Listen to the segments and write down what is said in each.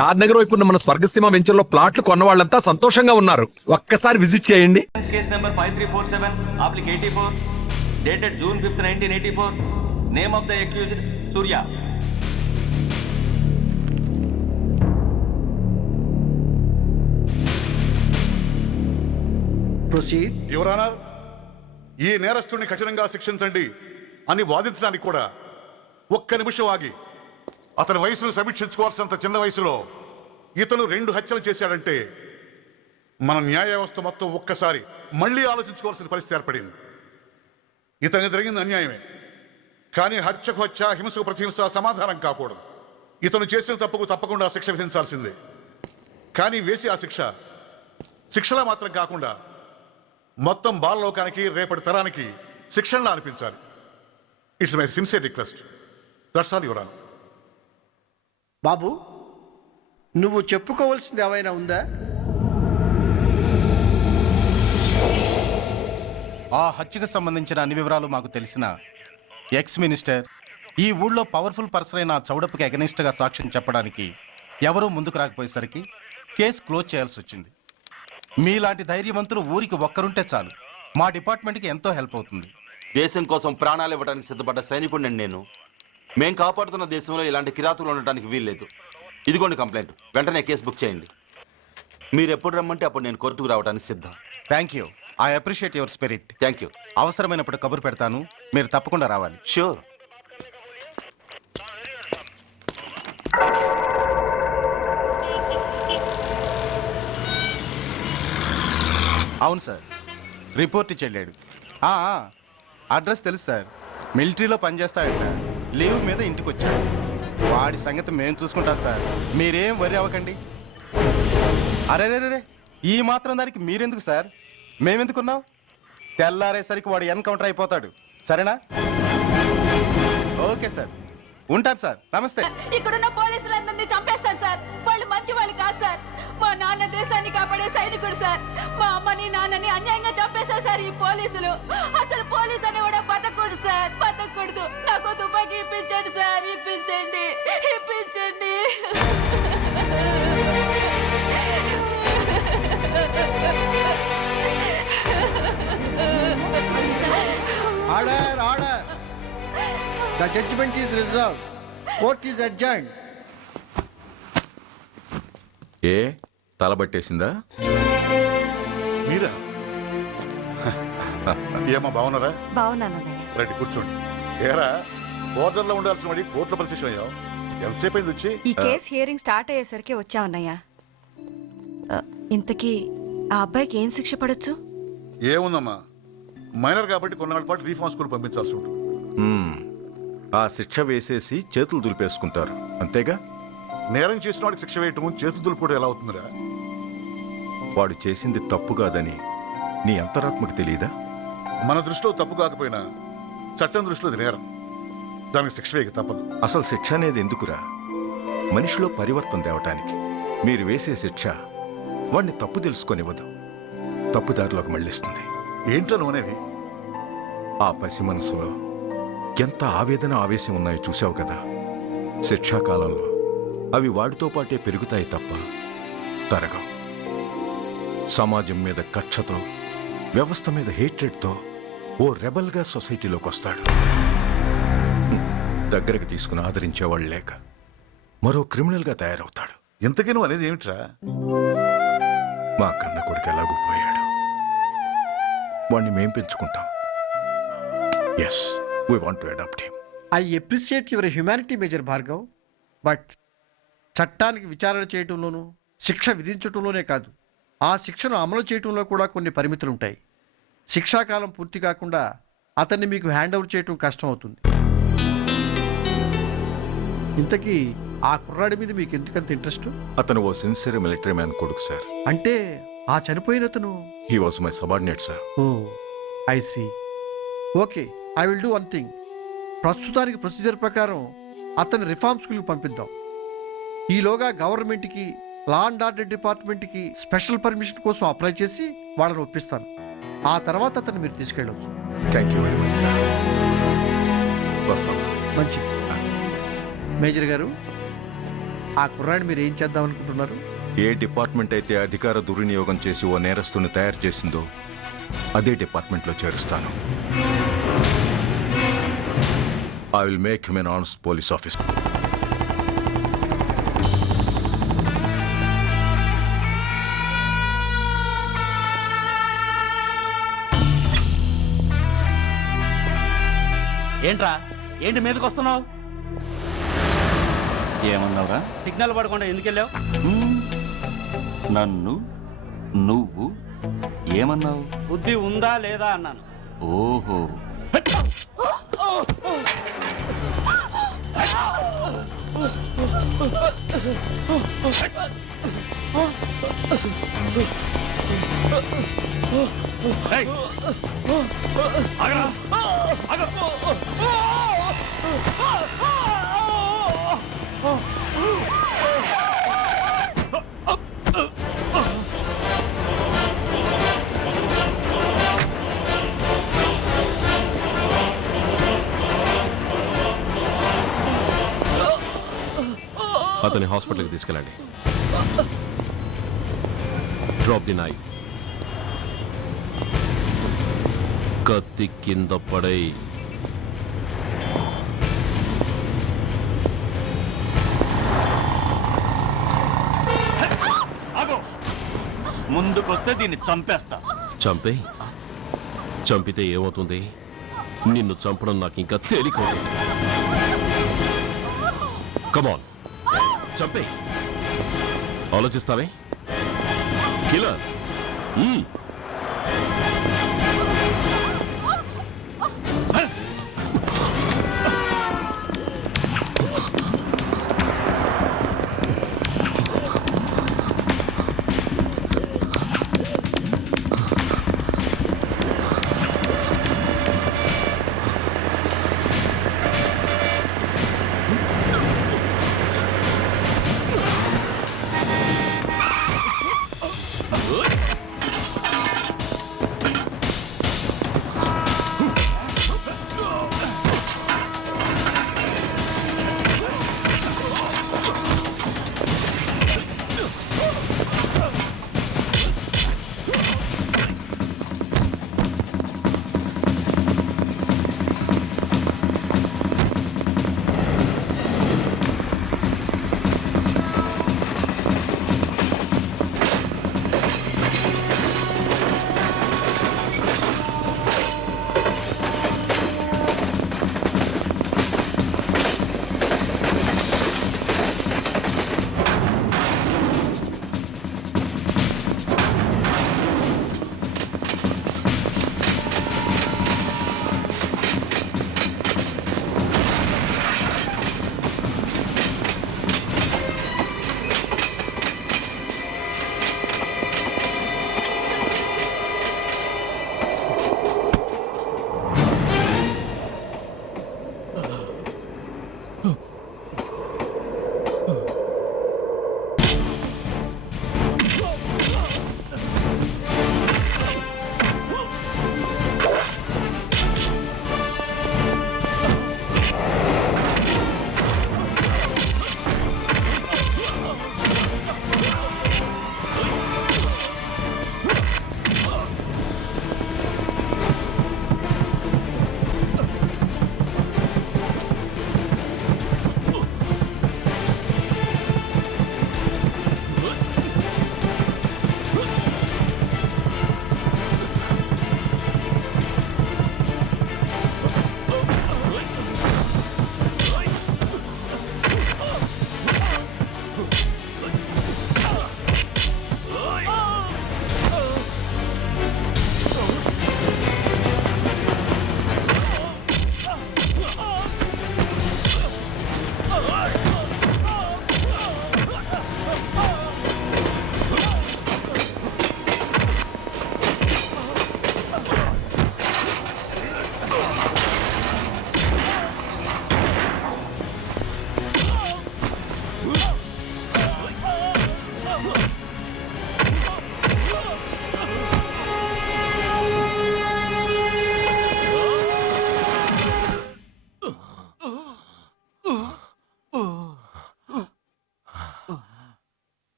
షాద్ నగర్ వైపు ఉన్న మన స్వర్గసీమ వెంచర్లో ప్లాట్లు కొన్న వాళ్ళంతా సంతోషంగా ఉన్నారు. ఒక్కసారి విజిట్ చేయండి. Case number 5347 అప్లిక్ 84 dated June 5th 1984. Name of the accused Surya. Proceed. Your honour, ఈ నేరస్తుడిని కఠినంగా శిక్షించండి అని వాదించడానికి కూడా ఒక్క నిమిషం ఆగి అతని వయసును సమీక్షించుకోవాల్సినంత చిన్న వయసులో ఇతను 2 హత్యలు చేశాడంటే మన న్యాయ వ్యవస్థ మొత్తం ఒక్కసారి మళ్లీ ఆలోచించుకోవాల్సిన పరిస్థితి ఏర్పడింది. ఇతనికి జరిగింది అన్యాయమే, కానీ హత్యకు హత్య, హింసకు ప్రతిహింస సమాధానం కాకూడదు. ఇతను చేసిన తప్పుకు తప్పకుండా శిక్ష విధించాల్సిందే. కానీ వేసి ఆ శిక్షలా మాత్రం కాకుండా మొత్తం బాలలోకానికి, రేపటి తరానికి శిక్షణలా అనిపించాలి. It's my sincere request. That's all your honour. బాబు, నువ్వు చెప్పుకోవాల్సింది ఏమైనా ఉందా? ఆ హత్యకు సంబంధించిన అన్ని వివరాలు మాకు తెలిసిన ఎక్స్ మినిస్టర్ ఈ ఊళ్ళో పవర్ఫుల్ పర్సన్ అయిన చౌడప్పకి అగెనిస్ట్ గా సాక్ష్యం చెప్పడానికి ఎవరూ ముందుకు రాకపోయేసరికి కేసు క్లోజ్ చేయాల్సి వచ్చింది. మీలాంటి ధైర్యవంతులు ఊరికి ఒక్కరుంటే చాలు, మా డిపార్ట్మెంట్కి ఎంతో హెల్ప్ అవుతుంది. దేశం కోసం ప్రాణాలు ఇవ్వడానికి సిద్ధపడ్డ సైనికుడిని నేను. మేం కాపాడుతున్న దేశంలో ఇలాంటి కిరాతులు ఉండటానికి వీల్లేదు. ఇదిగోండి కంప్లైంట్, వెంటనే కేసు బుక్ చేయండి. మీరు ఎప్పుడు రమ్మంటే అప్పుడు నేను కోర్టుకు రావడానికి సిద్ధం. Thank you. I appreciate your spirit. Thank you. అవసరమైనప్పుడు కబురు పెడతాను, మీరు తప్పకుండా రావాలి. షూర్. అవును సార్, రిపోర్ట్ ఇచ్చి వెళ్ళాడు. అడ్రస్ తెలుసు సార్, మిలిటరీలో పనిచేస్తాడట. లీవ్ మీద ఇంటికి వచ్చాడు. వాడి సంగతి మేము చూసుకుంటాం సార్, మీరేం వరి అవ్వకండి. అరే, ఈ మాత్రం దానికి మీరెందుకు సార్, మేమెందుకున్నాం? తెల్లారేసరికి వాడు ఎన్కౌంటర్ అయిపోతాడు. సరేనా? ఓకే సార్, ఉంటారు సార్. నమస్తే. ఇక్కడున్న పోలీసులందరినీ చంపేస్తారు సార్. వాళ్ళు మంచి వాళ్ళు కాదు సార్. మా నాన్న దేశాన్ని కాపాడే సైనికుడు సార్. మా అమ్మని నాన్నని అన్యాయంగా చంపేశారు సార్ ఈ పోలీసులు. అసలు పోలీసు అని కూడా బతకూడదు సార్, బతకూడదు. నాకు తుపాకీ ఇప్పించండి సార్, ఇప్పించండి. Order, order. The judgement is reserved. Court is adjourned. ఏ తలబట్టేసిందా? మీరా? ఏమా బాగున్నారా? బాగున్నాను. రండి కూర్చోండి. ఏరా, బోర్డర్లో ఉండాల్సిన వాడి కోర్టులో పరిశీలన అయ్యావు. ఎంతసేపు అయింది వచ్చి? ఈ కేసు హియరింగ్ స్టార్ట్ అయ్యేసరికి వచ్చామన్నయ్యా. ఇంతకీ ఆ అబ్బాయికి ఏం శిక్ష పడొచ్చు? ఏముందమ్మా, మైనర్ కాబట్టి కొన్నాళ్ళ పాటు రీఫార్మ్ స్కూల్ పంపించాల్సి ఉంటుంది. ఆ శిక్ష వేసేసి చేతులు దులిపేసుకుంటారు, అంతేగా? నేరం చేసిన వాడికి శిక్ష వేయటం, చేతులు దులుపుకోవడం ఎలా అవుతుందిరా? వాడు చేసింది తప్పు కాదని నీ అంతరాత్మకు తెలియదా? మన దృష్టిలో తప్పు కాకపోయినా చట్టం దృష్టిలో అది నేరం. దానికి శిక్ష వేయక తప్పదు. అసలు శిక్ష అనేది ఎందుకురా? మనిషిలో పరివర్తన తేవటానికి. మీరు వేసే శిక్ష వాడిని తప్పు తెలుసుకొనివ్వదు, తప్పుదారిలోకి మళ్ళిస్తుంది. ఏంటో నువ్వనేది? ఆ పసి మనసులో ఎంత ఆవేదన, ఆవేశం ఉన్నాయో చూసావు కదా. శిక్షాకాలంలో అవి వాడితో పాటే పెరుగుతాయి తప్ప తరగవు. సమాజం మీద కక్షతో, వ్యవస్థ మీద హేట్రెడ్తో ఓ రెబల్గా సొసైటీలోకి వస్తాడు. దగ్గరకు తీసుకుని ఆదరించేవాళ్ళు లేక మరో క్రిమినల్గా తయారవుతాడు. ఇంతకీ నువ్వు అనేది ఏమిట్రా? మా కన్న కొడుకు ఎలాగూ పోయాడు, వాణ్ణి మేం పెంచుకుంటాం. Yes, we want to adopt him. I appreciate your humanity major Bhargav. But చట్టానికి విచారణ చేయటంలోనూ, శిక్ష విధించటంలోనే కాదు, ఆ శిక్షను అమలు చేయటంలో కూడా కొన్ని పరిమితులు ఉంటాయి. శిక్షాకాలం పూర్తి కాకుండా అతన్ని మీకు హ్యాండ్ ఓవర్ చేయటం కష్టం అవుతుంది. ఇంతకీ ఆ కుర్రాడి మీద మీకు ఎందుకంత ఇంట్రెస్ట్? అతను ఓ సిన్సియర్ మిలిటరీ మ్యాన్ కొడుకు సార్. అంటే ఆ చనిపోయిన అతను? He was my subordinate sir. Oh, I see. Okay, I will do one thing. ప్రస్తుతానికి ప్రొసీజర్ ప్రకారం అతన్ని రిఫార్మ్ స్కూల్కి పంపిద్దాం. ఈలోగా గవర్నమెంట్కి, లా అండ్ ఆర్డర్ డిపార్ట్మెంట్కి స్పెషల్ పర్మిషన్ కోసం అప్లై చేసి వాళ్ళని ఒప్పిస్తాను. ఆ తర్వాత అతన్ని మీరు తీసుకెళ్ళవచ్చు. Thank you very much sir. వస్తాం సార్. మంచిది. మేజర్ గారు, ఆ కుర్రాడిని మీరు ఏం చేద్దాం అనుకుంటున్నారు? ఏ డిపార్ట్మెంట్ అయితే అధికార దుర్వినియోగం చేసి ఓ నేరస్తుని తయారు చేసిందో అదే డిపార్ట్మెంట్లో చేరుస్తాను. I will make him an honest police officer. ఏంట్రా ఏంటి మీదకి వస్తున్నావు? ఏమన్నావురా? సిగ్నల్ పడకుండా ఎందుకు వెళ్ళావు? నన్ను నువ్వు ఏమన్నావు? బుద్ధి ఉందా లేదా అన్నాను. ఓహో, అతని హాస్పిటల్కి తీసుకెళ్ళండి. Drop the knife. కత్తి కింద పడై. ముందుకొస్తే దీన్ని చంపేస్తా. చంపే. చంపితే ఏమవుతుంది? నిన్ను చంపడం నాకు ఇంకా తేలికవుతుంది. కమాన్, చంపే. ఆలోచిస్తావే కిల్లర్?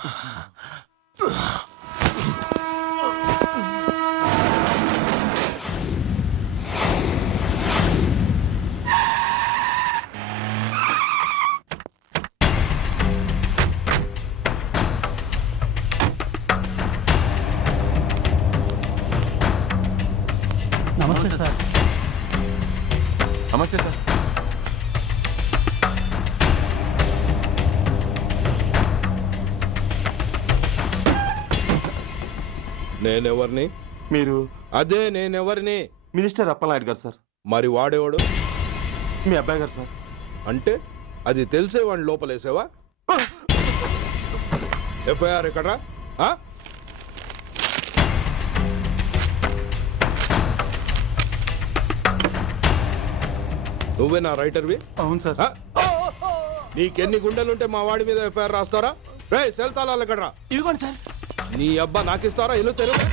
నమస్తే సార్. నమస్తే సార్. నేనెవరిని? మీరు అదే నేనెవరిని? మినిస్టర్ అప్పలనాయుడు గారు సార్. మరి వాడేవాడు? మీ అబ్బాయి గారు సార్. అంటే అది తెలిసే వాడిని లోపలేసావా? ఎఫ్ఐఆర్ ఎక్కడ్రా? నువ్వేనా రైటర్వి? అవును సార్. నీకెన్ని గుండెలుంటే మా వాడి మీద ఎఫ్ఐఆర్ రాస్తారా? రే సెల్ తాళాలు ఎక్కడ్రా? ఇదిగోండి సార్. నీ అబ్బా నాకిస్తారా? ఇల్లు తెరువు.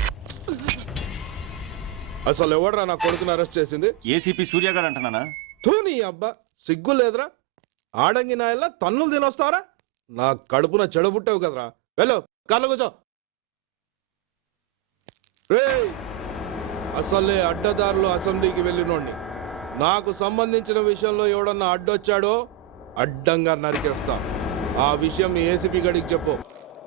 అసలు ఎవడరా నా కొడుకుని అరెస్ట్ చేసింది? ఏసీపీ సూర్య గారు అంటున్నానా? తూ నీ అబ్బా సిగ్గు లేదురా? ఆడంగి నాయల్లా తన్నులు తినొస్తారా? నా కడుపున చెడబుట్టావు కదరా. వెళ్ళు కార్లో కూర్చో. రే అసలే అడ్డదారులు అసెంబ్లీకి వెళ్ళినోడిని. నాకు సంబంధించిన విషయంలో ఎవడన్నా అడ్డొచ్చాడో అడ్డంగా నరికేస్తా. ఆ విషయం మీ ఏసీపీ గడికి చెప్పు.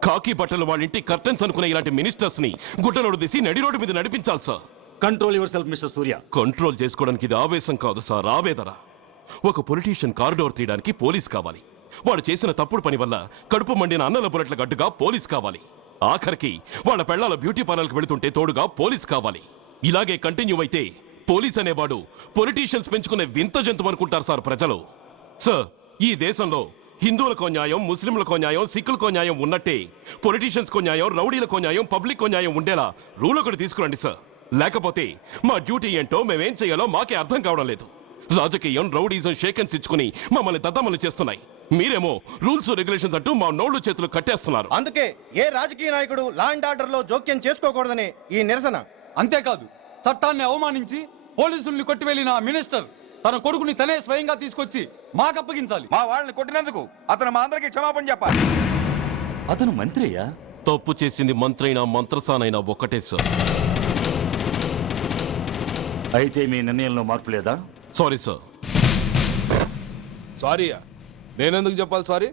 కాకి బట్టలు వాళ్ళ ఇంటి కర్టెన్స్ అనుకునే ఇలాంటి మినిస్టర్స్ ని గుడ్డలోడు తీసి నడి రోడ్డు మీద నడిపించాలి sir. Control your self mister Surya. Control చేసుకోవడానికి ఇది ఆవేశం కాదు సార్, ఆవేదన. ఒక పొలిటీషియన్ కారిడోర్ తీయడానికి పోలీస్ కావాలి. వాడు చేసిన తప్పుడు పని వల్ల కడుపు మండిన అన్నల బుల్లెట్ల గడ్డుగా పోలీస్ కావాలి. ఆఖరికి వాళ్ళ పెళ్లాల బ్యూటీ పార్లర్కి వెళుతుంటే తోడుగా పోలీస్ కావాలి. ఇలాగే కంటిన్యూ అయితే పోలీస్ అనేవాడు పొలిటీషియన్స్ పెంచుకునే వింత జంతువు అనుకుంటారు సార్ ప్రజలు. సార్ ఈ దేశంలో హిందువులకో న్యాయం, ముస్లింలకో న్యాయం, సిక్కులకో న్యాయం ఉన్నట్టే పొలిటీషియన్స్కో న్యాయం, రౌడీలకో న్యాయం, పబ్లిక్కో న్యాయం ఉండేలా రూల్ ఒకటి తీసుకురండి సార్. లేకపోతే మా డ్యూటీ ఏంటో మేమేం చేయాలో మాకే అర్థం కావడం లేదు. రాజకీయం, రౌడీజం షేకెన్స్ ఇచ్చుకుని మమ్మల్ని దద్దమలు చేస్తున్నాయి. మీరేమో రూల్స్ రెగ్యులేషన్స్ అంటూ మా నోళ్లు చేతులు కట్టేస్తున్నారు. అందుకే ఏ రాజకీయ నాయకుడు లా అండ్ ఆర్డర్ లో జోక్యం చేసుకోకూడదని ఈ నిరసన. అంతేకాదు, చట్టాన్ని అవమానించి పోలీసుల్ని కొట్టివెళ్లిన మినిస్టర్ తన కొడుకుని తనే స్వయంగా తీసుకొచ్చి మాకు అప్పగించాలి. మా వాళ్ళని కొట్టినందుకు అతను మా అందరికి క్షమాపణ చెప్పాలి. అతను మంత్రి అయ్యా. తప్పు చేసింది మంత్రైనా మంత్రసానైనా ఒక్కటే సార్. అయితే మీ నిర్ణయంలో మార్పు లేదా? Sorry sir. సారీయా? నేనెందుకు చెప్పాలి సారీ?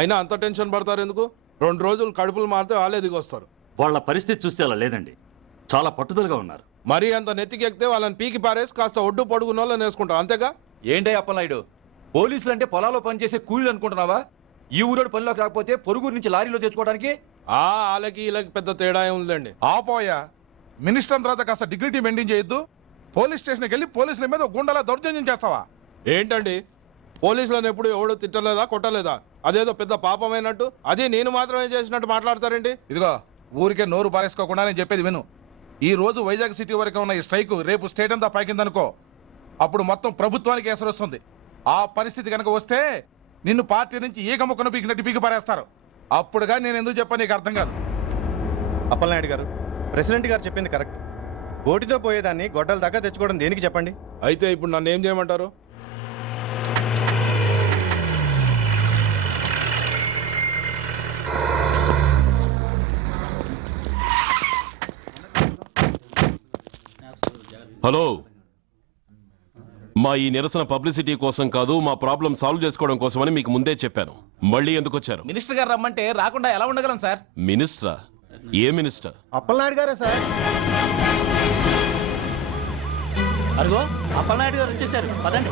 అయినా అంత టెన్షన్ పడతారు ఎందుకు? 2 రోజులు కడుపులు మారితే వాళ్ళే దిగొస్తారు. వాళ్ళ పరిస్థితి చూస్తే అలా లేదండి, చాలా పట్టుదలగా ఉన్నారు. మరీ అంత నెత్తికెక్కితే వాళ్ళని పీకి పారేసి కాస్త ఒడ్డు పొడుగున్న వాళ్ళని వేసుకుంటాం, అంతేగా? ఏంటే అప్పలనాయుడు, పోలీసులు అంటే పొలాల్లో పనిచేసే కూలీలు అనుకుంటున్నావా? ఈ ఊరోడు పనిలోకి రాకపోతే పొరుగురు నుంచి లారీలో తెచ్చుకోవడానికి వాళ్ళకి వీళ్ళకి పెద్ద తేడా ఉందండి. ఆపోయా, మినిస్టర్ తర్వాత కాస్త డిగ్నిటీ మెయింటైన్ చేయొద్దు. పోలీస్ స్టేషన్కి వెళ్ళి పోలీసుల మీద గుండెలా దౌర్జన్యం చేస్తావా? ఏంటండి, పోలీసులను ఎప్పుడు ఎవడు తిట్టలేదా, కొట్టలేదా? అదేదో పెద్ద పాపమైనట్టు, అదే నేను మాత్రమే చేసినట్టు మాట్లాడతారేంటి? ఇదిగో ఊరికే నోరు పారేసుకోకుండా నేను చెప్పేది విను. ఈ రోజు వైజాగ్ సిటీ వరకు ఉన్న ఈ స్ట్రైక్ రేపు స్టేట్ అంతా పైకిందనుకో, అప్పుడు మొత్తం ప్రభుత్వానికి ఎసరు వస్తుంది. ఆ పరిస్థితి కనుక వస్తే నిన్ను పార్టీ నుంచి ఈగ ముక్కను పీకినట్టు పీకి పారేస్తారు. అప్పుడుగా నేను ఎందుకు చెప్పాను నీకు అర్థం కాదు. అప్పలనాయుడు గారు, ప్రెసిడెంట్ గారు చెప్పింది కరెక్ట్. గోటితో పోయేదాన్ని గొడ్డల దాకా తెచ్చుకోవడం దేనికి చెప్పండి? అయితే ఇప్పుడు నన్ను ఏం చేయమంటారు? హలో, మా ఈ నిరసన పబ్లిసిటీ కోసం కాదు, మా ప్రాబ్లం సాల్వ్ చేసుకోవడం కోసమని మీకు ముందే చెప్పాను. మళ్ళీ ఎందుకు వచ్చారు? మినిస్టర్ గారు రమ్మంటే రాకుండా ఎలా ఉండగలం సార్? మినిస్టరా? ఏ మినిస్టర్? అప్పలనాయుడు గారే సార్. అదిగో అప్పలనాయుడు గారు వచ్చేసారు, పదండి.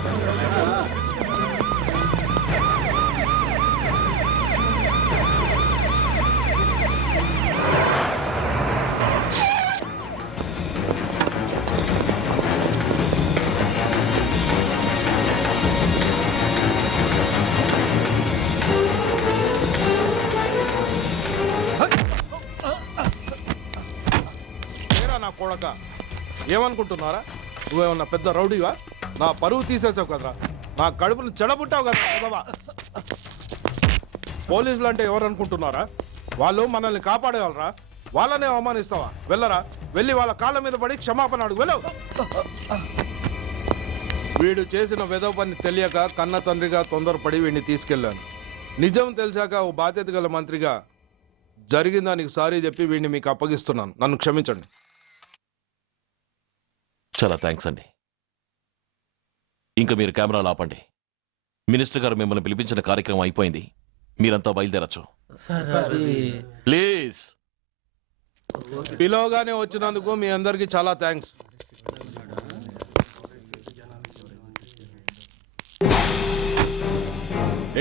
నా కొడక, ఏమనుకుంటున్నారా? నువ్వేమన్నా పెద్ద రౌడీవా? నా పరువు తీసేసావు కదరా, నా కడుపును చెడబుట్టావు కదా. పోలీసులు అంటే ఎవరు అనుకుంటున్నారా? వాళ్ళు మనల్ని కాపాడేవాళ్ళరా? వాళ్ళనే అవమానిస్తావా? వెళ్ళరా, వెళ్ళి వాళ్ళ కాళ్ళ మీద పడి క్షమాపణ అడుగు, వెళ్ళవు. వీడు చేసిన వెధవ పని తెలియక కన్న తండ్రిగా తొందరపడి వీడిని తీసుకెళ్లాను. నిజం తెలిసాక ఓ బాధ్యత గల మంత్రిగా జరిగిన దానికి సారీ చెప్పి వీడిని మీకు అప్పగిస్తున్నాను. నన్ను క్షమించండి. చాలా థ్యాంక్స్ అండి. ఇంకా మీరు కెమెరాలు ఆపండి. మినిస్టర్ గారు మిమ్మల్ని పిలిపించిన కార్యక్రమం అయిపోయింది. మీరంతా బయలుదేరచ్చు ప్లీజ్. పిలవగానే వచ్చినందుకు మీ అందరికీ చాలా థ్యాంక్స్.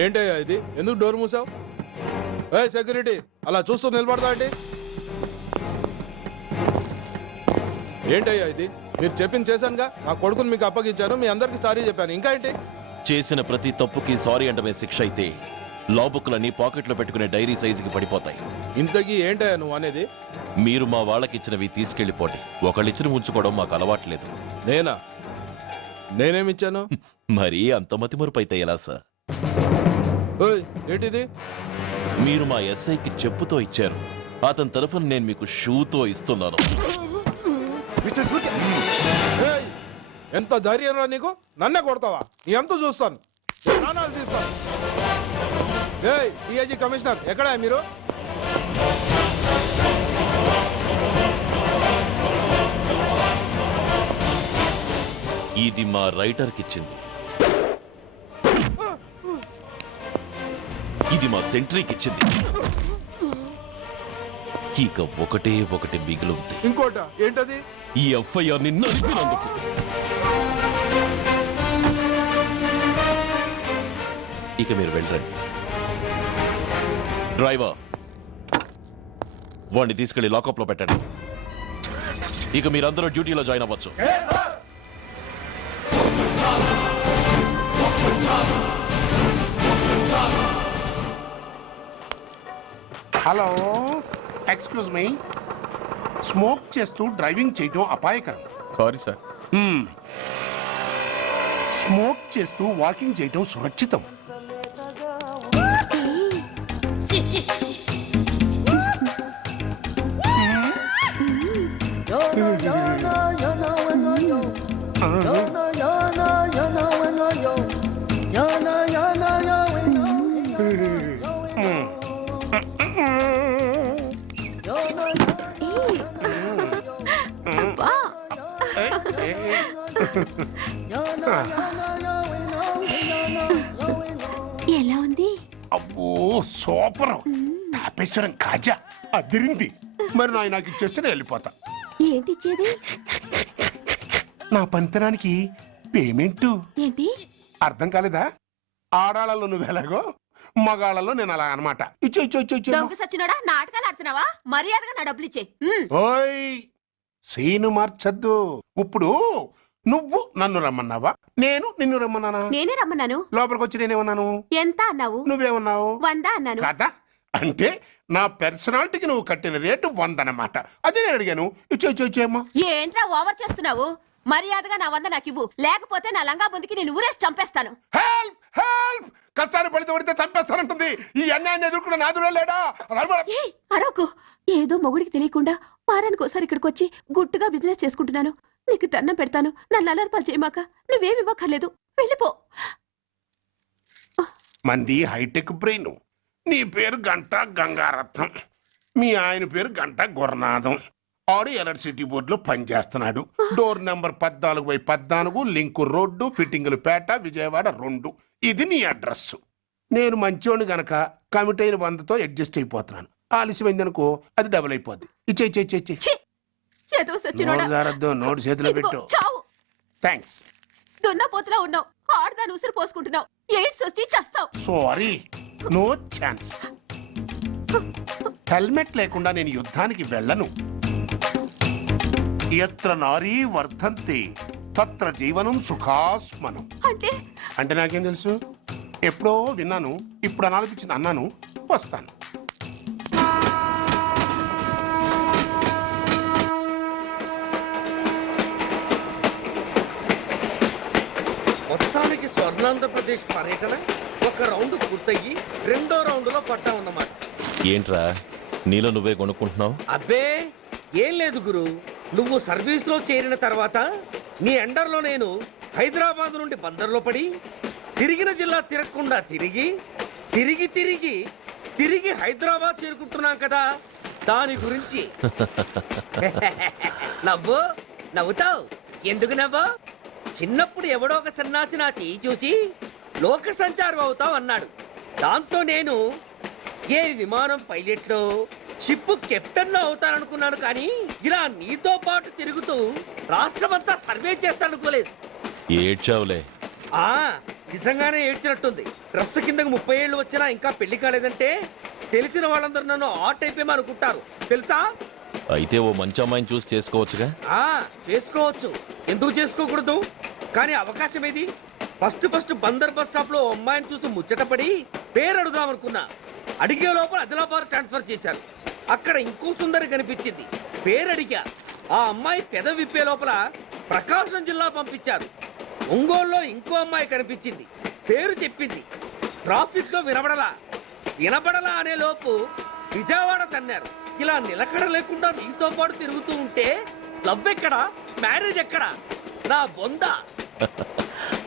ఏంటయ్యా ఇది? ఎందుకు డోర్ మూసావు? ఏ సెక్యూరిటీ, అలా చూస్తూ నిలబడతా అండి. ఏంటయ్యా ఇది? మీరు చెప్పింది చేశానుగా. నా కొడుకుని మీకు అప్పగించాను, మీ అందరికీ సారీ చెప్పాను. ఇంకా ఏంటి? చేసిన ప్రతి తప్పుకి సారీ అంటమే శిక్ష అయితే లా బుక్లన్నీ పాకెట్లో పెట్టుకునే డైరీ సైజుకి పడిపోతాయి. ఇంతకీ ఏంటయ్యా నువ్వు అనేది? మీరు మా వాళ్ళకి ఇచ్చినవి తీసుకెళ్లిపోండి. ఒకళ్ళిచ్చిన ఉంచుకోవడం మాకు అలవాట్లేదు. నేనా? నేనేమిచ్చాను? మరి అంత మతిమరుపు అయితే ఎలా సార్? ఏంటిది? మీరు మా ఎస్ఐకి చెప్పుతో ఇచ్చారు. అతని తరఫున నేను మీకు షూతో ఇస్తున్నాను. ఎంత ధైర్యం రా నీకు? నన్నే కొడతావా? నీ ఎంత చూస్తాను, ప్రాణాలు తీస్తాను. డిఐజీ కమిషనర్ ఎక్కడా మీరు? ఇది మా రైటర్కి ఇచ్చింది. ఇది మా సెంట్రీకి ఇచ్చింది. ఇక ఒకటి మిగిలింది. ఇంకోట ఏంటది? ఈ ఎఫ్ఐఆర్ ని నడిపినందుకు. ఇక మీరు వెళ్ళండి. డ్రైవర్, వాడిని తీసుకెళ్లి లాకప్ లో పెట్టండి. ఇక మీరందరూ డ్యూటీలో జాయిన్ అవ్వచ్చు. Hello, excuse me. స్మోక్ చేస్తూ డ్రైవింగ్ చేయటం అపాయకరం. Sorry sir. స్మోక్ చేస్తూ వాకింగ్ చేయటం సురక్షితం. ఎలా ఉంది? అబ్బో సూపర్. తాపేశ్వరం కాజా అదిరింది. మరి నాకు ఇచ్చేస్తే నేను వెళ్ళిపోతా. ఏంటి ఇచ్చేది? నా పంతనానికి పేమెంట్. ఏంటి అర్థం కాలేదా? ఆడాళ్ళలో నువ్వు ఎలాగో, మగాళ్ళలో నేను అలా అనమాట. దొంగ సచ్చినోడా, నాటకాలు ఆడుతున్నావా? మర్యాదగా నా డబ్బులు ఇచ్చే. ఓయ్, సీను మార్చద్దు. ఇప్పుడు నువ్వు నన్ను రమ్మన్నావా, నేను నిన్ను రమ్మన్నానా? నేనే రమ్మన్నాను. లోపలికి వచ్చి నేనేమన్నాను? ఎంత అన్నావు? నువ్వేమన్నావు? 100 అన్నాను. కదా, అంటే నా పర్సనాలిటీకి నువ్వు కట్టిన రేటు 100 అన్నమాట. అదే నేను అడిగాను. ఇచ్చేమ్మా. ఏంట్రా ఓవర్ చేస్తున్నావు? మర్యాదగా నా 100 నాకు ఇవ్వు, లేకపోతే నా లంగా ముందుకి నేను ఊరేసి చంపేస్తాను. Help help! కష్టాన్ని పడితే చంపేస్తానంటుంది. ఈ అన్యాయాన్ని ఎదుర్కొన్న నాదుడే లేడా? అరవకు. ఏదో మొగుడికి తెలియకుండా వారానికి ఒకసారి ఇక్కడికి వచ్చి గుట్టుగా బిజినెస్ చేసుకుంటున్నాను. నీకు దండం పెడతాను, నన్ను అలర్పాలు చేయమాక. నువ్వేమి ఇవ్వక్కర్లేదు, వెళ్ళిపో. మంది హైటెక్ బ్రెయిన్. నీ పేరు గంట గంగారత్నం, మీ ఆయన పేరు గంట గురనాథం. ఆడు ఎలక్ట్రిసిటీ బోర్డులో పనిచేస్తున్నాడు. డోర్ నెంబర్ 14/14, లింకు రోడ్డు, ఫిట్టింగులు పేట, విజయవాడ 2. ఇది నీ అడ్రస్. నేను మంచోని గనక కమిట్ అయిన 100తో అడ్జస్ట్ అయిపోతున్నాను. ఆలస్యమైందనుకో అది డబుల్ అయిపోద్ది. నోటు చేతిలో పెట్టు. థ్యాంక్స్. దున్నపోతులా ఉన్నావు, ఆడదాని ఉసురు పోసుకుంటున్నావు. ఎయిడ్స్ వచ్చి చస్తావు. Sorry, no chance. హెల్మెట్ లేకుండా నేను యుద్ధానికి వెళ్ళను. ఎత్ర నారీ వర్ధంతి తత్ర జీవనం సుఖాస్మనం. అంటే నాకేం తెలుసు? ఎప్పుడో విన్నాను, ఇప్పుడు అనాలనిపించింది అన్నాను. వస్తాను. మొత్తానికి స్వర్ణాంధ్రప్రదేశ్ పర్యటన ఒక రౌండ్ పూర్తయ్యి 2వ రౌండ్లో పట్టా ఉన్నమాట. ఏంట్రా నీలో నువ్వే కొనుక్కుంటున్నావు? అబ్బే ఏం లేదు గురు. నువ్వు సర్వీస్ లో చేరిన తర్వాత నీ అండర్లో నేను హైదరాబాద్ నుండి బందర్లో పడి తిరిగిన జిల్లా తిరగకుండా తిరిగి తిరిగి హైదరాబాద్ చేరుకుంటున్నాం కదా దాని గురించి. నవ్వు నవ్వుతావు ఎందుకు నవ్వు? చిన్నప్పుడు ఎవడో ఒక సన్నాసి నా చెయ్యి చూసి లోక సంచారం అవుతావు అన్నాడు. దాంతో నేను ఏ విమానం పైలట్లో షిప్ కెప్టెన్ అవుతాననుకున్నాను, కానీ ఇలా నీతో పాటు తిరుగుతూ రాష్ట్రమంతా సర్వే చేస్తాననుకోలేదు. ఏడ్చావులే. నిజంగానే ఏడ్చినట్టుంది. డ్రెస్ కిందకు 30 ఏళ్ళు వచ్చినా ఇంకా పెళ్లి కాలేదంటే తెలిసిన వాళ్ళందరూ నన్ను ఆ టైపేమో అనుకుంటారు తెలుసా? అయితే ఓ మంచి అమ్మాయిని చూసి చేసుకోవచ్చుగా. చేసుకోవచ్చు, ఎందుకు చేసుకోకూడదు? కానీ అవకాశం ఏది? ఫస్ట్ బందర్ బస్ స్టాప్ లో అమ్మాయిని చూసి ముచ్చటపడి పేరు అడుగుదాం అనుకున్నా. అడిగే లోపల ఆదిలాబాద్ ట్రాన్స్ఫర్ చేశారు. అక్కడ ఇంకో సుందరి కనిపించింది, పేరు అడిగా. ఆ అమ్మాయి పెద విప్పే లోపల ప్రకాశం జిల్లా పంపించారు. ఒంగోలులో ఇంకో అమ్మాయి కనిపించింది, పేరు చెప్పింది. ట్రాఫిక్ లో వినబడలా అనే లోపు విజయవాడ తన్నారు. ఇలా నిలకడ లేకుండా నీతో పాటు తిరుగుతూ ఉంటే లవ్ ఎక్కడా, మ్యారేజ్ ఎక్కడా? నా బొంద.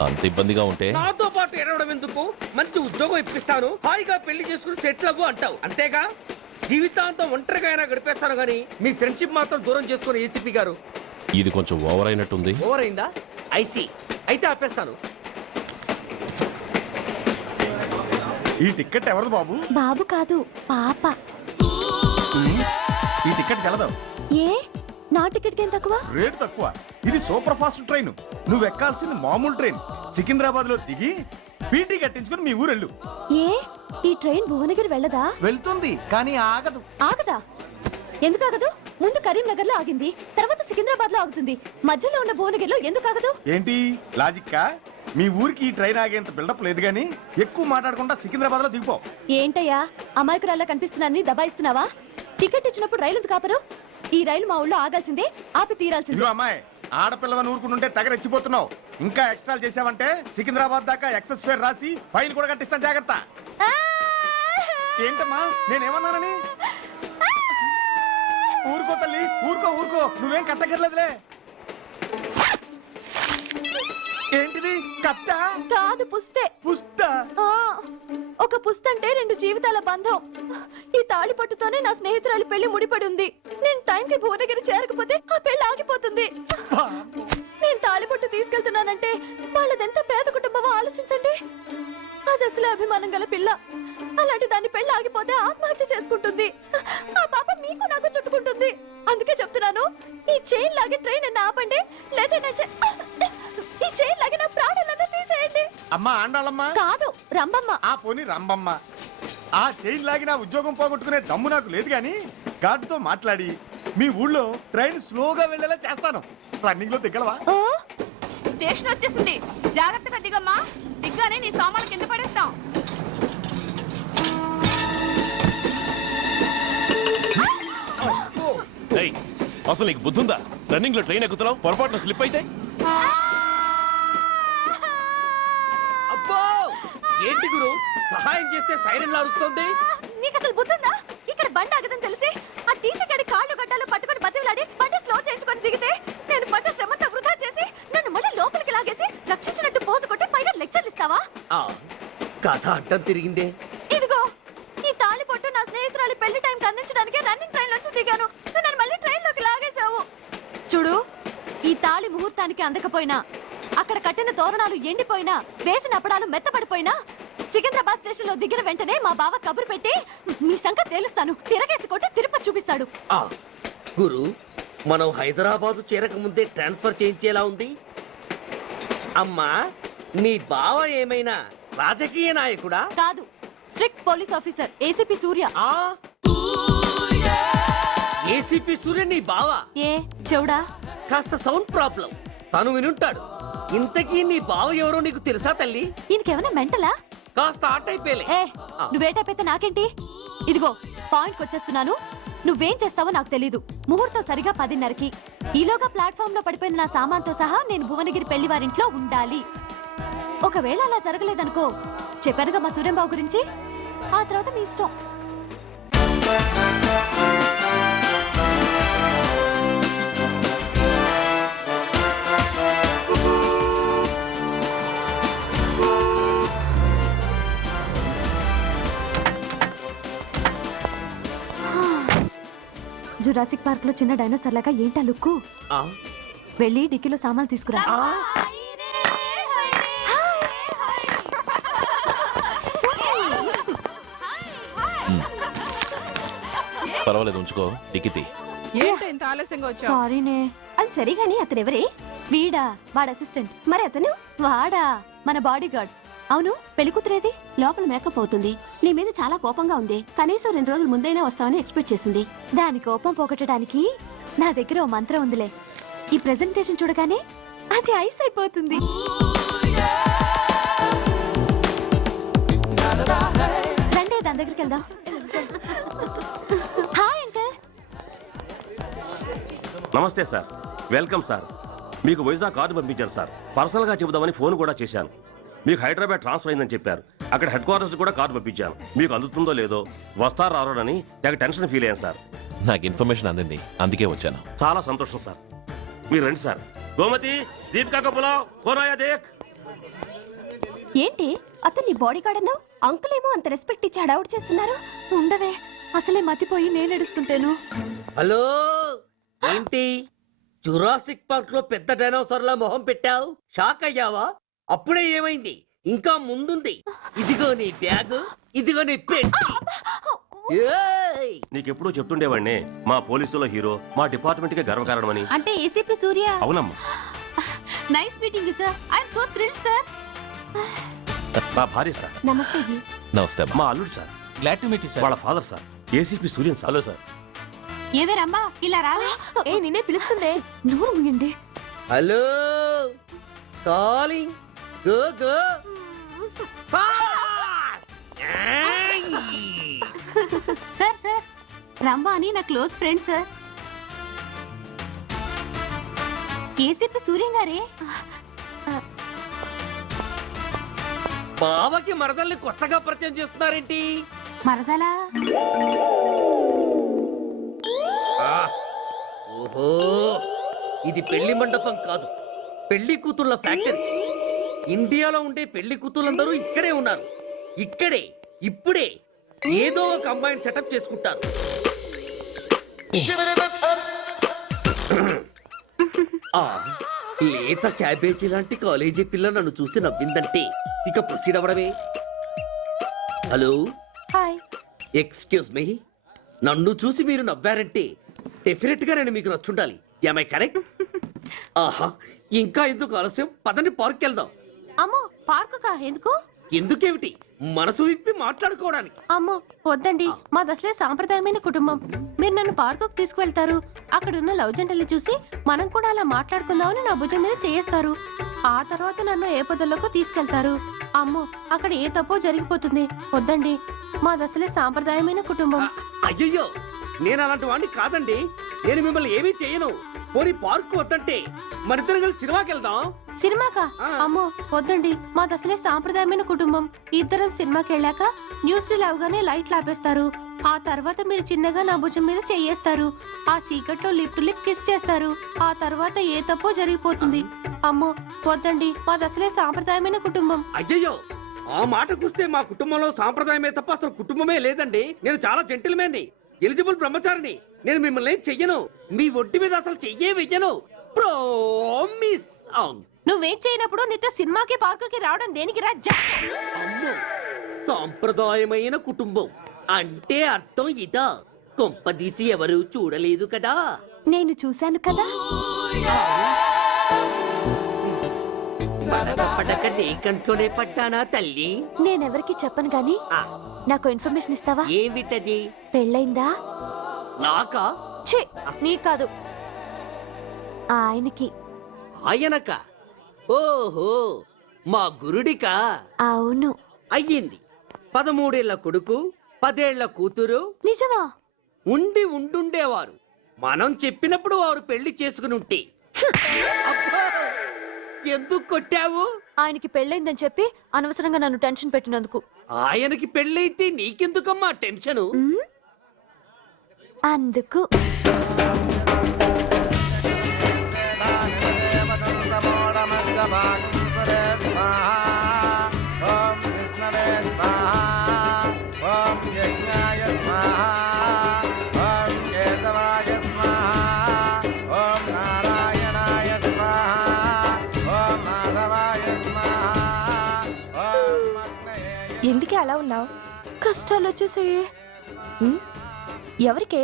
అంత ఇబ్బందిగా ఉంటే నాతో పాటు ఎడవడం ఎందుకు? మంచి ఉద్యోగం ఇప్పిస్తాను, హాయిగా పెళ్లి చేసుకుని సెటిల్ అవ్వు అంటావు అంతేగా? జీవితాంతం ఒంటరిగా అయినా గడిపేస్తాను, కానీ మీ ఫ్రెండ్షిప్ మాత్రం దూరం చేసుకుని ఏసీపీ గారు. ఇది కొంచెం ఓవర్ అయినట్టుంది. ఓవర్ అయిందా? ఐసీ అయితే ఆపేస్తాను. ఈ టికెట్ ఎవరిది బాబు? బాబు కాదు, పాప. ఈ టికెట్ కలదు. ఏ నా టికెట్ ఏం తక్కువ? రేటు తక్కువ. ఇది సూపర్ ఫాస్ట్ ట్రైన్. నువ్వు ఎక్కాల్సింది మామూలు ట్రైన్. సికింద్రాబాద్ లో దిగి పీటీ కట్టించుకుని మీ ఊరెళ్ళు. ఏ ఈ ట్రైన్ భువనగిరి వెళ్ళదా? వెళ్తుంది, కానీ ఆగదు. ఆగదా? ఎందుకు ఆగదు? ముందు కరీంనగర్ లో ఆగింది, తర్వాత సికింద్రాబాద్ లో ఆగుతుంది. మధ్యలో ఉన్న భువనగిరిలో ఎందుకు ఆగదు? ఏంటి లాజిక్కా? మీ ఊరికి ఈ ట్రైన్ ఆగేంత బిల్డప్ లేదు, గానీ ఎక్కువ మాట్లాడకుండా సికింద్రాబాద్ లో దిగిపో. ఏంటయ్యా అమాయకురాల్లా కనిపిస్తున్నానని దబాయిస్తున్నావా? టికెట్ ఇచ్చినప్పుడు రైలు ఎందుకు ఆపరు? ఈ రైలు మా ఊళ్ళో ఆగాల్సిందే, ఆపి తీరాల్సిందే. ఇదిగో అమ్మాయి, ఆడపిల్లవని ఊరుకుంటుంటే తెగరెచ్చిపోతున్నావు. ఇంకా ఎక్స్ట్రాలు చేసావంటే సికింద్రాబాద్ దాకా ఎక్సెస్ ఫేర్ రాసి ఫైన్ కూడా కట్టిస్తాను, జాగ్రత్త. ఏంటమ్మా నేనేమన్నానని? ఊరుకో తల్లి, ఊరుకో, నువ్వేం కట్టగర్లేదులే. ఏంటిది? కట్ట కాదు, పుస్తే. పుస్తా? ఒక పుస్తంటే 2 జీవితాల బంధం. ఈ తాళి పట్టుతోనే నా స్నేహితురాలి పెళ్లి ముడిపడి ఉంది. నేను టైంకి భువనగిరి చేరకపోతే ఆ పెళ్లి ఆగిపోతుంది. నేను తాళిబొట్టు తీసుకెళ్తున్నానంటే వాళ్ళదెంత పేద కుటుంబమో ఆలోచించండి. అది అసలు అభిమానం గల పిల్ల. అలాంటి దాన్ని పెళ్లి ఆగిపోతే ఆత్మహత్య చేసుకుంటుంది. ఆ పాప మీకు నాకు చుట్టుకుంటుంది. అందుకే చెప్తున్నాను, ఈ చైన్ లాగే ట్రైన్ అన్న ఆపండి, లేదా ఈ చైన్ లాగే నా ప్రాణాలను తీసేయండి. అమ్మా ఆండాళ్ళమ్మ కాదు, రంబమ్మ. ఆ పోని రంబమ్మ. ఆ చైన్ లాగి నా ఉద్యోగం పోగొట్టుకునే దమ్ము నాకు లేదు, గాని గార్డుతో మాట్లాడి మీ ఊళ్ళో ట్రైన్ స్లోగా వెళ్ళేలా చేస్తాను. రన్నింగ్ లో దిగలవా? స్టేషన్ వచ్చేసింది, జాగ్రత్తగా దిగమ్మా. దిగ్గానే నీ సామాన్లు కింద పడేస్తాం. అసలు నీకు బుద్ధుందా? రన్నింగ్ లో ట్రైన్ ఎక్కుతున్నావు, పొరపాటున స్లిప్ అయితే? అబ్బో ఏంటి గురు, సహాయం చేస్తే సైరన్ లారుస్తుంది. నీకు అసలు బుద్ధుందా? ఇక్కడ బండి ఆగదని తెలిసి ఆ టీసీ గడి కాళ్ళు గడ్డాలు పట్టుకొని బతిలాడి బండి స్లో చేయించుకొని దిగితే నేను పడ్డ శ్రమంతా వృధా చేసి నన్ను మళ్ళీ లోపలికి లాగేసి రక్షించినట్టు పోజు కొట్టి పైగా లెక్చర్లు ఇస్తావా? కథ అడ్డం తిరిగిందే. ఇదిగో ఈ తాళి పొట్టు నా స్నేహితురాలి పెళ్లి టైంకి అందించడానికి రన్నింగ్ ట్రైన్ నుంచి దిగాను. నన్ను మళ్ళీ ట్రైన్ లోకి లాగేశావు. చూడు, ఈ తాళి ముహూర్తానికి అందకపోయినా, అక్కడ కట్టిన తోరణాలు ఎండిపోయినా, వేసిన అప్పడాలు మెత్తపడిపోయినా, సికింద్రాబాద్ స్టేషన్ లో దిగిన వెంటనే మా బావ కబురు పెట్టి మీ సంగతి తేలుస్తాను, తిరగేసి కొట్టి తిరుపతి చూపిస్తాడు. గురు, మనం హైదరాబాద్ చేరక ముందే ట్రాన్స్ఫర్ చేయించేలా ఉంది. అమ్మా, నీ బావ ఏమైనా రాజకీయ నాయకుడా? కాదు, స్ట్రిక్ట్ పోలీస్ ఆఫీసర్, ఏసీపీ సూర్య. ఏసీపీ సూర్య నీ బావ? ఏ చెవుడా? కాస్త సౌండ్ ప్రాబ్లం, తను వినుంటాడు. ఇంతకీ నీ బావ ఎవరో నీకు తెలుసా తల్లి? ఈయనకేమైనా మెంటలా? కాస్త ఆటైపోయలే. నువ్వేటైపోతే నాకేంటి? ఇదిగో పాయింట్కి వచ్చేస్తున్నాను. నువ్వేం చేస్తావో నాకు తెలీదు. ముహూర్తం సరిగా 10:30కి. ఈలోగా ప్లాట్ఫామ్ లో పడిపోయిన నా సామాన్తో సహా నేను భువనగిరి పెళ్లి వారింట్లో ఉండాలి. ఒకవేళ అలా జరగలేదనుకో, చెప్పానుగా మా సూర్యంబాబు గురించి, ఆ తర్వాత మీ ఇష్టం. జురాసిక్ పార్క్ లో చిన్న డైనోసార్ లాగా ఏంటా లుక్కు? వెళ్ళి డిక్కీలో సామాన్లు తీసుకురా. పర్వాలేదు, ఉంచుకో. టికితి ఏంటి ఆలస్యంగా వచ్చా? సారీనే. అది సరిగాని అతను ఎవరే? వీడా, వాడు అసిస్టెంట్. మరి అతను? వాడా, మన బాడీ గార్డ్. అవును, పెళ్లి కూతురేది? లోపల మేకప్ అవుతుంది. నీ మీద చాలా కోపంగా ఉంది. కనీసం 2 రోజుల ముందైనా వస్తామని ఎక్స్పెక్ట్ చేసింది. దాని కోపం పోగొట్టడానికి నా దగ్గర ఓ మంత్రం ఉందిలే. ఈ ప్రెజెంటేషన్ చూడగానే అది ఐస్ అయిపోతుంది. రండి, దాని దగ్గరికి వెళ్దాం. Hi uncle. నమస్తే సార్, వెల్కమ్ సార్. మీకు వైజాగ్ కార్డు పంపించారు సార్. పర్సనల్గా చెబుదామని ఫోన్ కూడా చేశాను. మీకు హైదరాబాద్ ట్రాన్స్ఫర్ అయిందని చెప్పారు. అక్కడ హెడ్ క్వార్టర్స్ కూడా కార్డు పంపించాను. మీకు అందుతుందో లేదో, వస్తారో రారోనని తెగ టెన్షన్ ఫీల్ అయ్యాను సార్. నాకు ఇన్ఫర్మేషన్ అందింది, అందుకే వచ్చాను. చాలా సంతోషం సార్. మీరు రండి సార్. గోమతి, దీపికా కపులో కోరాయా దేక్. ఏంటి అతన్ని బాడీ గార్డ్ అన్నావు? అంకుల్ ఏమో అంత రెస్పెక్ట్ ఇచ్చి హడావుడు చేస్తున్నారు. ఉండవే, అసలే మతిపోయి నేను ఎడుస్తుంటాను. హలో, ఏంటి జురాసిక్ పార్క్ లో పెద్ద డైనోసార్ లా మొహం పెట్టావు? షాక్ అయ్యావా? అప్పుడే ఏమైంది? ఇంకా ముందుంది. ఇదిగో నీ బ్యాగ్, ఇదిగో నీ పెట్టి. నీకెప్పుడు చెప్తుండేవాడిని, మా పోలీసులో హీరో, మా డిపార్ట్మెంట్ కే గర్వకారణమని. అంటే ఏసీపీ సూర్య. అవునమ్మా. Nice meeting sir. I am so thrilled sir. మా భార్య సార్. నమస్తే జీ. నమస్తే. మా అల్లుడు sir. Glad to meet you sir. వాళ్ళ father sir, ACP Suryan sir. Hello sir. ఏవేరమ్మా ఇలా రావే? ఏ నిన్నే పిలుస్తుందే. నువ్వు ముయండి. Hello, calling. Go go. Sir sir, రమ్మ అని నా close friend sir. ACP Suryam గారే. బావకి మరదల్ని కొత్తగా పరిచయం చేస్తున్నారేంటి? మరదలా? ఓహో, ఇది పెళ్లి మండపం కాదు, పెళ్లి కూతుళ్ళ ఫ్యాక్టరీ. ఇండియాలో ఉండే పెళ్లి కూతుళ్ళందరూ ఇక్కడే ఉన్నారు. ఇక్కడే ఇప్పుడే ఏదో ఒక అమ్మాయిని సెటప్ చేసుకుంటారు. లేత క్యాబేజీ లాంటి కాలేజీ పిల్ల నన్ను చూసి నవ్విందంటే ఇక ప్రొసీడ్ అవ్వడమే. Hello, hi. ఎక్స్క్యూజ్ మీ, నన్ను చూసి మీరు నవ్వారంటే డెఫినెట్ గా నేను మీకు నచ్చుండాలి. Am I correct? ఆహా, ఇంకా ఎందుకు ఆలస్యం? పదండి, పార్క్ వెళ్దాం. అమ్మో, పార్కు కా? ఎందుకు? ఎందుకేమిటి, మనసు విప్పి మాట్లాడుకోవడానికి. అమ్మో వద్దండి, మాది అసలే సాంప్రదాయమైన కుటుంబం. మీరు నన్ను పార్కుకు తీసుకువెళ్తారు, అక్కడున్న లవ్ జంటలు చూసి మనం కూడా అలా మాట్లాడుకుందామని నా భుజం మీద చేస్తారు. ఆ తర్వాత నన్ను ఏ పొదల్లోకి తీసుకెళ్తారు. అమ్మో, అక్కడ ఏ తప్పో జరిగిపోతుంది. వద్దండి, మాది అసలే సాంప్రదాయమైన కుటుంబం. అయ్యయ్యో, నేను అలాంటి వాడిని కాదండి. నేను మిమ్మల్ని ఏమీ చేయను. పోనీ పార్క్ వద్దంటే మరిద్దరం కలిసి సినిమాకి వెళ్దాం. సినిమాకా? అమ్మో వద్దండి, మాది అసలే సాంప్రదాయమైన కుటుంబం. ఇద్దరం సినిమాకి వెళ్ళాక న్యూస్ అవగానే లైట్లు ఆపేస్తారు. ఆ తర్వాత మీరు చిన్నగా నా భుజం మీద చెయ్యేస్తారు. ఆ చీకట్లో లిప్ కిస్ చేస్తారు. ఆ తర్వాత ఏ తప్పో జరిగిపోతుంది. అమ్మో వద్దండి, మాది అసలే సాంప్రదాయమైన కుటుంబం. అయ్యయ్యో, ఆ మాటకొస్తే మా కుటుంబంలో సాంప్రదాయమే తప్ప అసలు కుటుంబమే లేదండి. నేను చాలా జెంటిల్మెన్ని, ఎలిజిబుల్ బ్రహ్మచారిని. నేను మిమ్మల్ని ఏం చెయ్యను. మీ ఒంటి మీద అసలు చెయ్యే వెయ్యను. ప్రామిస్. నువ్వేం చేయనప్పుడు నీతో సినిమాకి పార్కుకి రావడం దేనికి రా? అమ్మో, సాంప్రదాయమైన కుటుంబం అంటే అర్థం ఇదా? కొంపదీసి ఎవరు చూడలేదు కదా? నేను చూశాను కదా. పడక నీ కంట్లోనే పడ్డానా తల్లి? నేనెవరికి చెప్పను గాని నాకు ఇన్ఫర్మేషన్ ఇస్తావా? ఏమిటది? పెళ్ళైందా? నాకా? ఛీ, నీ కాదు, ఆయనకి. ఆయనక? ఓహో, మా గురుడికా? అవును. అయ్యింది. 13 ఏళ్ల కొడుకు, 10 ఏళ్ల కూతురు. నిజమా? ఉండి ఉండుండేవారు. మనం చెప్పినప్పుడు వారు పెళ్లి చేసుకుని ఉంటే. అబ్బా, ఎందుకు కొట్టావు? ఆయనకి పెళ్ళైందని చెప్పి అనవసరంగా నన్ను టెన్షన్ పెట్టినందుకు. ఆయనకి పెళ్ళైతే నీకెందుకమ్మా టెన్షను? అందుకు. ఓం యజ్ఞాయ స్వాహా, ఓం కేశవాయ అలా ఉన్నావు? కష్టాలు వచ్చేసాయి. ఎవరికే?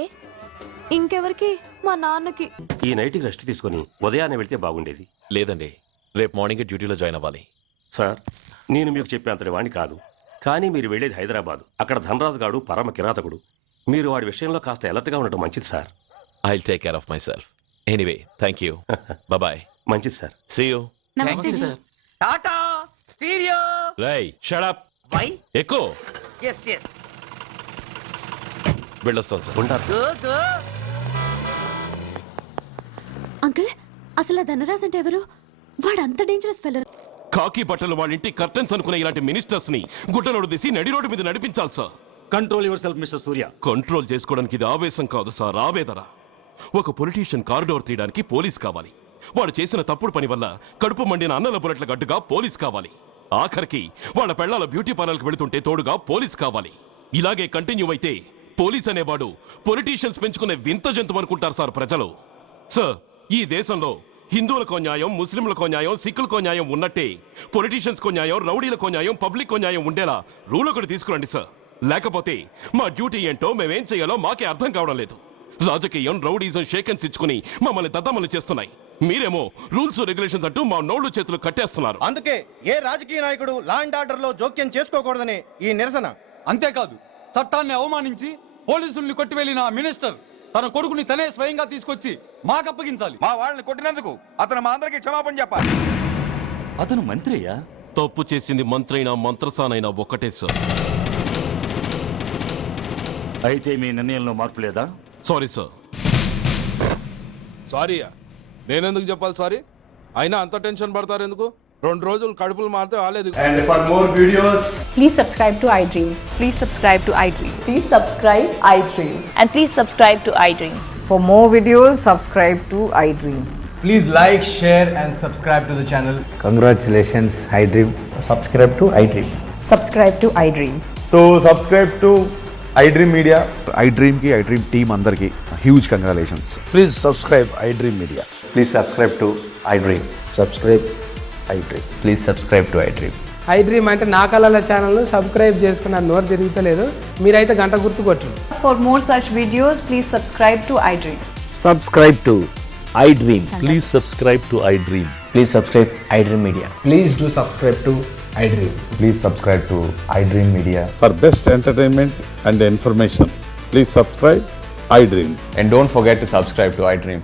ఇంకెవరికి? మా నాన్నకి. ఈ నైట్ రెస్ట్ తీసుకొని ఉదయాన్నే వెళ్తే బాగుండేది. లేదండి, రేపు మార్నింగ్ డ్యూటీలో జాయిన్ అవ్వాలి. సార్, నేను మీకు చెప్పేంతటి వాణ్ణి కాదు, కానీ మీరు వెళ్ళేది హైదరాబాద్. అక్కడ ధనరాజు గాడు పరమ కిరాతకుడు. మీరు వాడి విషయంలో కాస్త అలర్ట్గా ఉండటం మంచిది sir. I will take care of myself. Anyway, thank you. Bye. మంచిది sir. See you. Tata stereo. రేయ్, షట్ అప్. వై? ఎక్కు. yes yes. వెళ్ళొస్తాను సార్. ఉంటారు. go go. అంకుల్, అసలు ఆ ధనరాజ్ అంటే ఎవరు? వాడు అంత డేంజరస్ ఫెల్లర్. కాకి బట్టలు వాళ్ళ ఇంటి కర్టెన్స్ అనుకునే ఇలాంటి మినిస్టర్స్ ని గుడ్డలోడు తీసి నడి రోడ్డు మీద నడిపించాలి sir. Control your self mister Surya. Control చేసుకోవడానికి ఇది ఆవేశం కాదు సార్, ఆవేదన. ఒక పొలిటీషియన్ కారిడోర్ తీయడానికి పోలీస్ కావాలి. వాడు చేసిన తప్పుడు పని వల్ల కడుపు మండిన అన్నల బుల్లెట్ల గడ్డుగా పోలీస్ కావాలి. ఆఖరికి వాళ్ళ పెళ్లాల బ్యూటీ పార్లర్కి వెళుతుంటే తోడుగా పోలీస్ కావాలి. ఇలాగే కంటిన్యూ అయితే పోలీస్ అనేవాడు పొలిటీషియన్స్ పెంచుకునే వింత జంతువు అనుకుంటారు సార్ ప్రజలు. సార్, ఈ దేశంలో హిందువులకో న్యాయం, ముస్లింలకో న్యాయం, సిక్కులకో న్యాయం ఉన్నట్టే పొలిటీషియన్స్కో న్యాయం, రౌడీలకో న్యాయం, పబ్లిక్కో న్యాయం ఉండేలా రూల్ ఒకటి తీసుకురండి సార్. లేకపోతే మా డ్యూటీ ఏంటో మేమేం చేయాలో మాకే అర్థం కావడం లేదు. రాజకీయం, రౌడీజం షేకెన్స్ ఇచ్చుకుని మమ్మల్ని దద్దమలు చేస్తున్నాయి. మీరేమో రూల్స్ రెగ్యులేషన్స్ అంటూ మా నోళ్లు చేతులు కట్టేస్తున్నారు. అందుకే ఏ రాజకీయ నాయకుడు లా అండ్ ఆర్డర్ లో జోక్యం చేసుకోకూడదని ఈ నిరసన. అంతేకాదు, చట్టాన్ని అవమానించి పోలీసుల్ని కొట్టివెళ్లిన మినిస్టర్ తన కొడుకుని తనే స్వయంగా తీసుకొచ్చి మాకు అప్పగించాలి. మా వాళ్ళని కొట్టినందుకు అతను మా అందరికి క్షమాపణ చెప్పాలి. అతను మంత్రి అయ్యా. తప్పు చేసింది మంత్రి అయినా మంత్రసానైనా ఒక్కటే సార్. అయితే మీ నిర్ణయంలో మార్పు లేదా? Sorry sir. సారీయా? నేనెందుకు చెప్పాలి సారీ? అయినా అంత టెన్షన్ పడతారు ఎందుకు? 2 రోజులు కడుపులు మారితే ఆలేదు. And for more videos, Please subscribe to iDream. Please subscribe to iDream. Please subscribe iDream. And please subscribe to iDream. For more videos, subscribe to iDream. please like, share and subscribe to the channel. Congratulations, iDream. Subscribe to iDream. Subscribe to iDream. So subscribe to iDream Media. iDream ki iDream team andarki huge congratulations. Please subscribe iDream Media. Please subscribe to iDream. Subscribe iDream. Please subscribe to iDream. iDream అంటే నా కళల channel subscribe చేసుకున్న నోరు తిరుగుతలేదు. మీరైతే గంట గుర్తు కొట్టండి. For more such videos, please subscribe to iDream. Subscribe to iDream. Please subscribe to iDream. Please subscribe iDream Media. Please do subscribe to iDream. Please subscribe to iDream Media. For best entertainment and information, please subscribe iDream. And don't forget to subscribe to iDream.